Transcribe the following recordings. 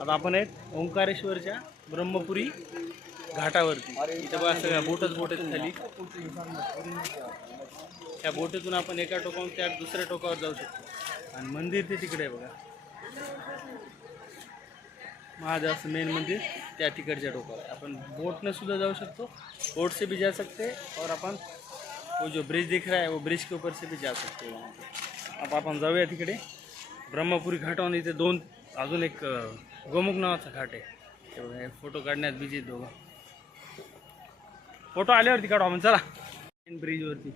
आता आपण आहेत ओंकारेश्वरच्या ब्रह्मपुरी घाटावरती. इथं बघा सगळ्या बोटच बोटच खाली. त्या बोटीतून आपण एका टोकावरून त्या दुसऱ्या टोकावर जाऊ शकतो. आणि मंदिर ते तिकडे आहे बघा. महादेवाचं मेन मंदिर त्या तिकडच्या डोक्यावर आहे. आपण बोटनं सुद्धा जाऊ शकतो. बोट से भी जा सकते और अपन वो जो ब्रिज दिख रहा है वो ब्रिज के ऊपर से भी जा सकते हैं वहाँ पे. आता आपण जाऊया तिकडे. ब्रह्मपुरी घाटावरून इथे दोन अजून एक गोमुख नावाचा घाट आहे. हे हे फोटो काढण्यात बिजी आहेत दोघं. फोटो आल्यावरती काढू आपण. चला. मेन ब्रिजवरती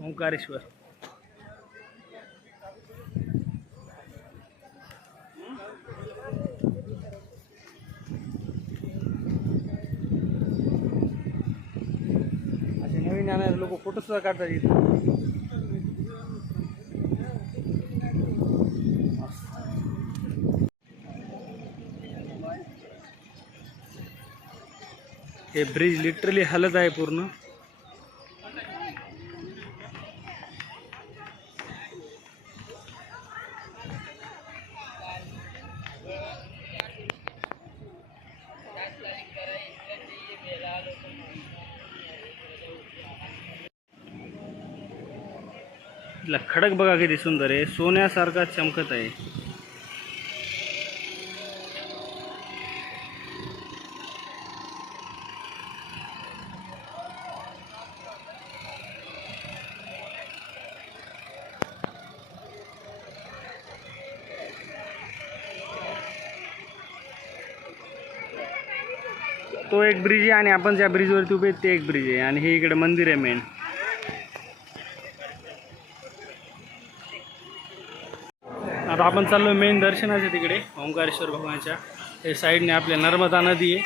ओंकारेश्वर. असे नवीन लोक फोटो सुद्धा काढतात इथं. हे ब्रिज लिटरली हलत आहे पूर्ण. तिला खडक बघा किती सुंदर आहे. सोन्यासारखा चमकत आहे. तो एक ब्रिज आहे आणि आपण ज्या ब्रिजवरती उभे ते एक ब्रिज आहे. आणि हे इकडे मंदिर आहे मेन आपण चाललो मेन दर्शनाच्या तिकडे ओंकारेश्वर भगवानच्या हे साईडने आपल्या नर्मदा नदी आहे.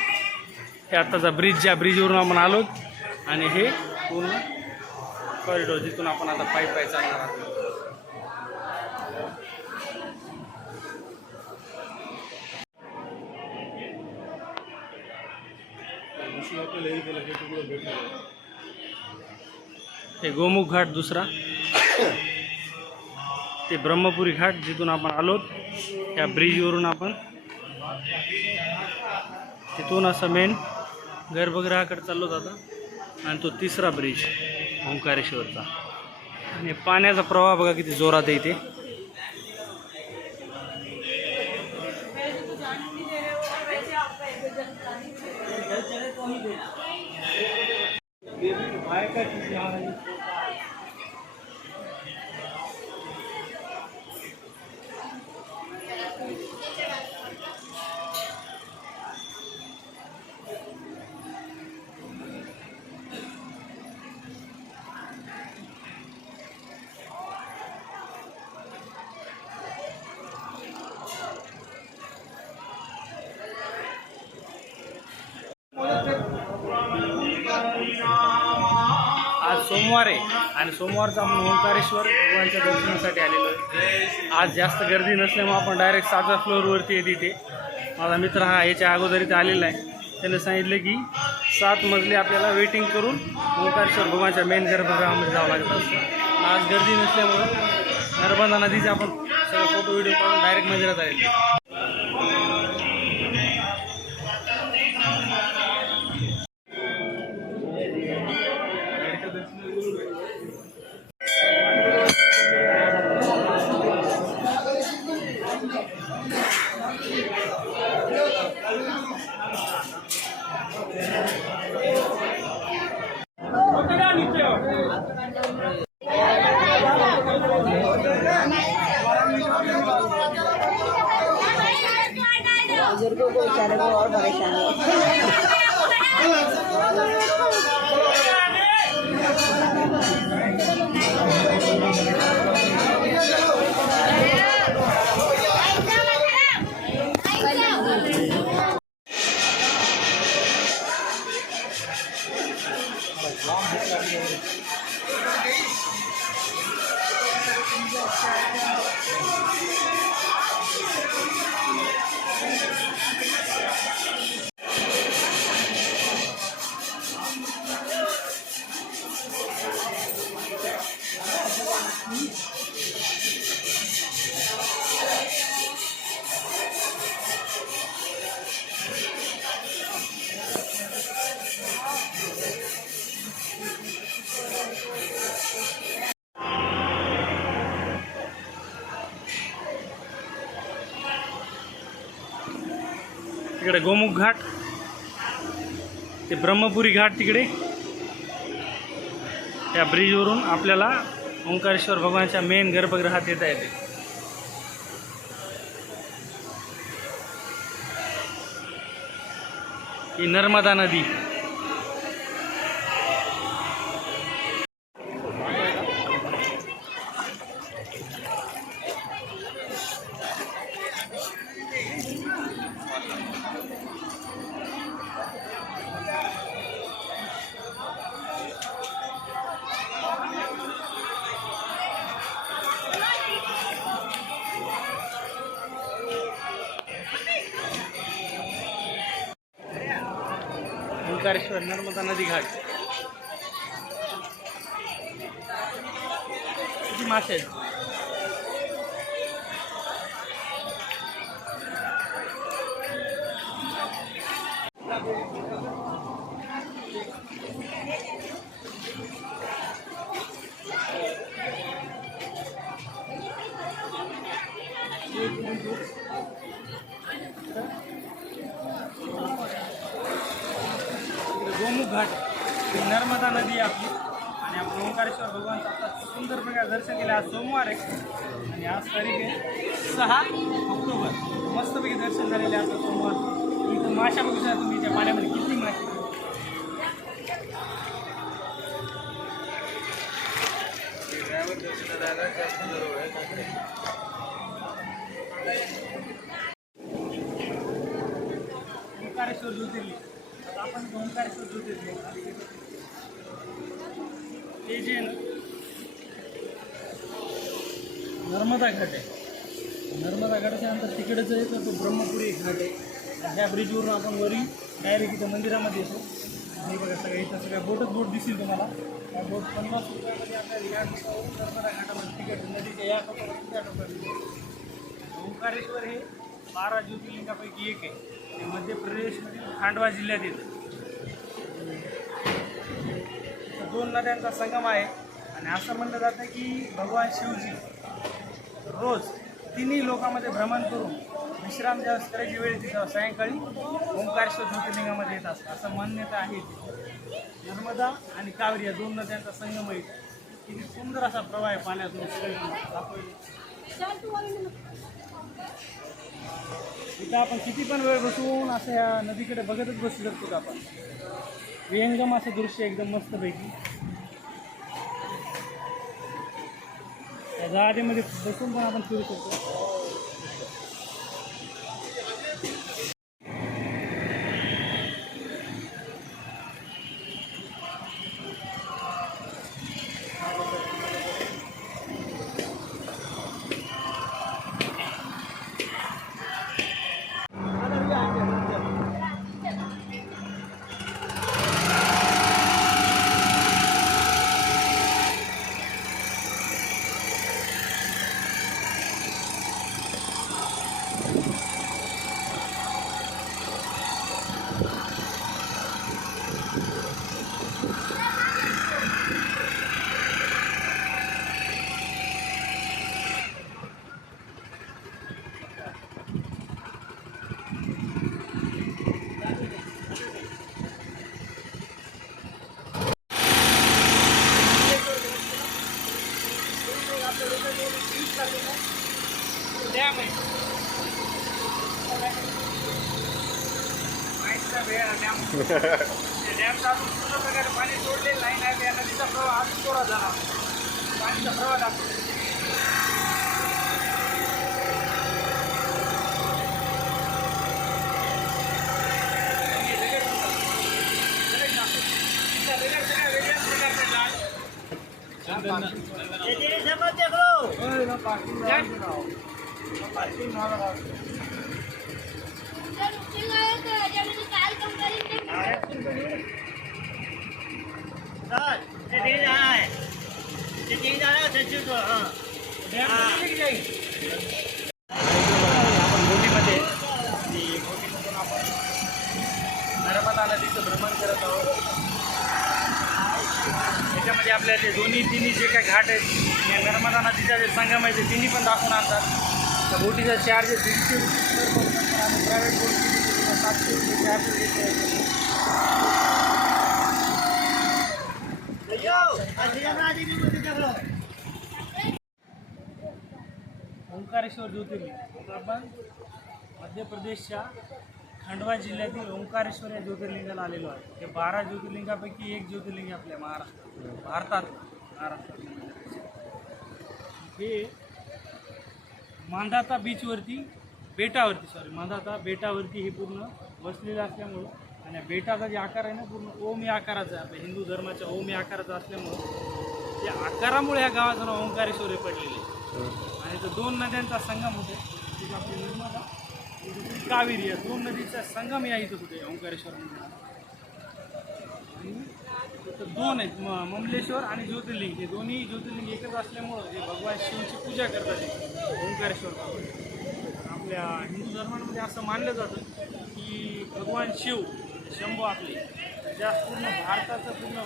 हे आत्ताचा ब्रिज ज्या ब्रिजवरून आपण आलो आणि हे पूर्ण कॉरिडॉर जिथून आपण आता पायी पाय चालणार आहोत. हे गोमुख घाट दुसरा. ते ब्रह्मपुरी घाट जिथून आपण आलो त्या ब्रिजवरून आपण. तिथून असं मेन गर्भगृहाकडे चाललो आता आणि तो तिसरा ब्रिज ओंकारेश्वरचा. आणि पाण्याचा प्रवाह बघा किती जोरात आहे इथे. आज सोमवार आहे. आणि सोमवारचा आपण ओंकारेश्वर भगवानच्या दर्शनासाठी आलेलो आहे. आज जास्त गर्दी नसल्यामुळे आपण डायरेक्ट सातव्या फ्लोअरवरती आहे तिथे. माझा मित्र हा याच्या अगोदर इथे आलेला आहे. त्याने सांगितलं की सात मजले आपल्याला वेटिंग करून ओंकारेश्वर भगवानच्या मेन गर्भगृहामध्ये जावं लागत असतं. आज गर्दी नसल्यामुळं नर्मदा नदीचे आपण सगळं फोटो व्हिडिओ काढून डायरेक्ट मंदिरात आलेलो तिकडे गोमुख घाट ते ब्रह्मपुरी घाट तिकडे. त्या ब्रिजवरून आपल्याला ओंकारेश्वर भगवानच्या मेन गर्भगृहात येता येते. ही नर्मदा नदी. ओंकारेश्वर नर्मदा नदी घाट किती तारीख आहे सहा ऑक्टोबर. मस्तपैकी दर्शन झालेले असतात समोर इथं माशा बघू शकता तुम्ही त्या पाण्यामध्ये किती मासे ओंकारेश्वर ज्योतिर्लिंग. आता आपण ओंकारेश्वर ज्योतिर्लिंग. हे जे नर्मदा घाट आहे. नर्मदा घाटाच्या नंतर तिकडेच आहे तर तो ब्रह्मपुरी घाट आहे. ह्या ब्रिजवरून आपण वरी डायरेक्ट इथं मंदिरामध्ये येतो. हे बघा सगळ्या इथं सगळ्या बोटच बोट दिसेल तुम्हाला. त्या बोट पन्नास रुपयामध्ये आपल्याला या टोकावरून नर्मदा घाटामध्ये तिकीट नदीच्या या टोकावरून त्या टोकावर ओंकारेश्वर हे बारा ज्योतिर्लिंगापैकी एक आहे. ते मध्य प्रदेशमधील खांडवा जिल्ह्यात येतं. दोन नद्यांचा संगम आहे. आणि असं म्हणलं जातं की भगवान शिवजी रोज तिन्ही लोकांमध्ये भ्रमण करून विश्राम ज्यावेळेस करायची वेळ तिथं सायंकाळी ओंकारेश्वर ज्योतिर्लिंगामध्ये येत असतं असं मान्यता आहे. नर्मदा आणि कावेरी या दोन नद्यांचा संगम आहे. किती सुंदर असा प्रवाह आहे पाण्यातून सगळीकडे इथं आपण किती पण वेळ बसून असं या नदीकडे बघतच बसू शकतो आपण? विहंगम असं दृश्य एकदम मस्तपैकी. या बसून पण आपण फिरू शकतो डॅम आहे माहितीचा वेळ आहे डॅम अजून पूर्ण प्रकारे पाणी सोडलेलं नाही नाही या नदीचा प्रवाह अजून थोडा झाला पाणीचा प्रवाह दाखवतो लगेच आपण बोटीमध्ये आणि बोटीमधून आपण नर्मदा नदीचं भ्रमण करत आहोत त्याच्यामध्ये आपल्या ते दोन्ही तिन्ही जे काही घाट आहेत या नर्मदा नदीच्या जे संगम आहे ते तिन्ही पण दाखवून आणतात. त्या बोटीचा चार्ज दीडशे रुपये. आणि प्रायव्हेट बोट सातशे रुपये चार्ज ओंकारेश्वर ज्योतिर्लिंग. आपण मध्य प्रदेशच्या खंडवा जिल्ह्यातील ओंकारेश्वर या ज्योतिर्लिंगाला आलेलो आहे. हे बारा ज्योतिर्लिंगापैकी एक ज्योतिर्लिंग आपल्या महाराष्ट्रात भारतात. महाराष्ट्रात. हे मांधाता बीचवरती बेटावरती सॉरी मांधाता बेटावरती हे पूर्ण वसलेलं असल्यामुळं आणि बेटाचा जे आकार आहे ना पूर्ण ओम या आकाराचा आहे. आपल्या हिंदू धर्माच्या ओम या आकाराचा असल्यामुळं त्या आकारामुळे या गावाचं नाव ओंकारेश्वर हे पडलेले आहे. आणि तो दोन नद्यांचा संगम होते. तिथे आपली नर्मदा कावेरी या दोन नदीचा संगम या इथं होते ओंकारेश्वर मंदिरात. दोन आहेत म ममलेश्वर आणि ज्योतिर्लिंग. हे दोन्ही ज्योतिर्लिंग एकच असल्यामुळं जे भगवान शिवची पूजा करतात ओंकारेश्वर आपल्या हिंदू धर्मांमध्ये असं मानलं जातं की भगवान शिव शंभू आपले. ज्या पूर्ण भारताचं पूर्ण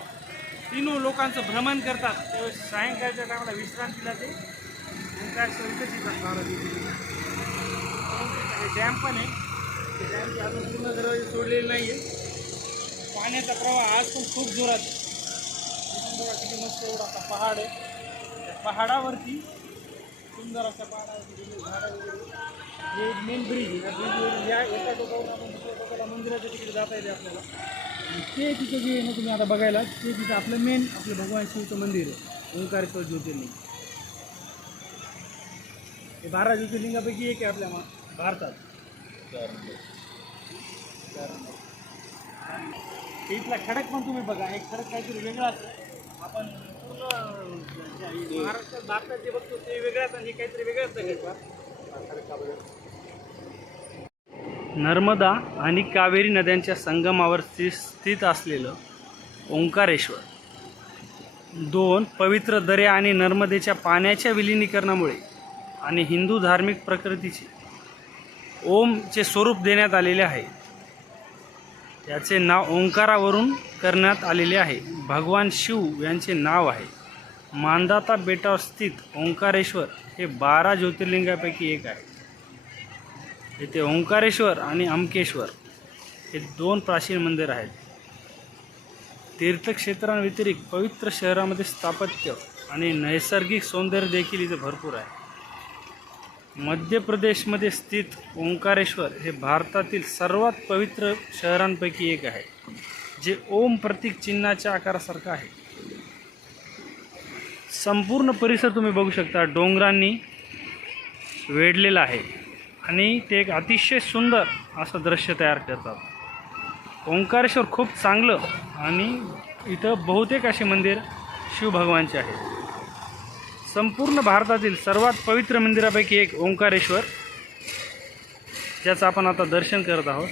तीनू लोकांचं भ्रमण करतात त्यावेळेस सायंकाळच्या टायमाला विश्रांतीला ते काय इथंच येतात बारा हे डॅम पण आहे ते डॅमचे अजून पूर्ण दरवाजे सोडलेले नाही आहे पाण्याचा प्रवाह आज पण खूप जोरात आहे. बघा किती मस्त एवढा असा पहाड आहे त्या पहाडावरती सुंदर अशा पहाडावरती झाडं वगैरे हे मेन ब्रिज आहे त्या या एका टोकावरून आपण दुसऱ्या टोकाला मंदिराच्या तिकडे जाता येते आपल्याला ते तिथे जे आहे ना तुम्ही आता बघायला ते तिथं आपलं मेन आपलं भगवान शिवचं मंदिर आहे ओंकारेश्वर ज्योतिर्लिंग हे बारा ज्योतिर्लिंगापैकी एक आहे आपल्या मा- भारतात. ते इथला खडक पण तुम्ही बघा एक खडक काहीतरी वेगळा असतो. आपण पूर्ण महाराष्ट्रात भारतात जे बघतो ते वेगळाच आणि हे काहीतरी वेगळंच आहे नर्मदा आणि कावेरी नद्यांच्या संगमावर स्थित असलेलं ओंकारेश्वर. दोन पवित्र दऱ्या आणि नर्मदेच्या पाण्याच्या विलिनीकरणामुळे आणि हिंदू धार्मिक प्रकृतीचे ओमचे स्वरूप देण्यात आलेले आहे. याचे नाव ओंकारावरून करण्यात आलेले आहे. भगवान शिव यांचे नाव आहे. मांदाता बेटावर स्थित ओंकारेश्वर हे बारा ज्योतिर्लिंगापैकी एक आहे. येथे ओंकारेश्वर आणि अंकेश्वर हे दोन प्राचीन मंदिर आहेत. तीर्थक्षेत्रांव्यतिरिक्त पवित्र शहरामध्ये स्थापत्य आणि नैसर्गिक सौंदर्य देखील इथे भरपूर आहे. मध्य प्रदेशमध्ये स्थित ओंकारेश्वर हे भारतातील सर्वात पवित्र शहरांपैकी एक आहे जे ओम प्रतीक चिन्हाच्या आकारासारखं आहे. संपूर्ण परिसर तुम्ही बघू शकता डोंगरांनी वेढलेला आहे आणि ते एक अतिशय सुंदर असं दृश्य तयार करतात. ओंकारेश्वर खूप चांगलं आणि इथं बहुतेक असे मंदिर शिवभगवानचे आहेत. संपूर्ण भारतातील सर्वात पवित्र मंदिरापैकी एक ओंकारेश्वर ज्याचं आपण आता दर्शन करत आहोत.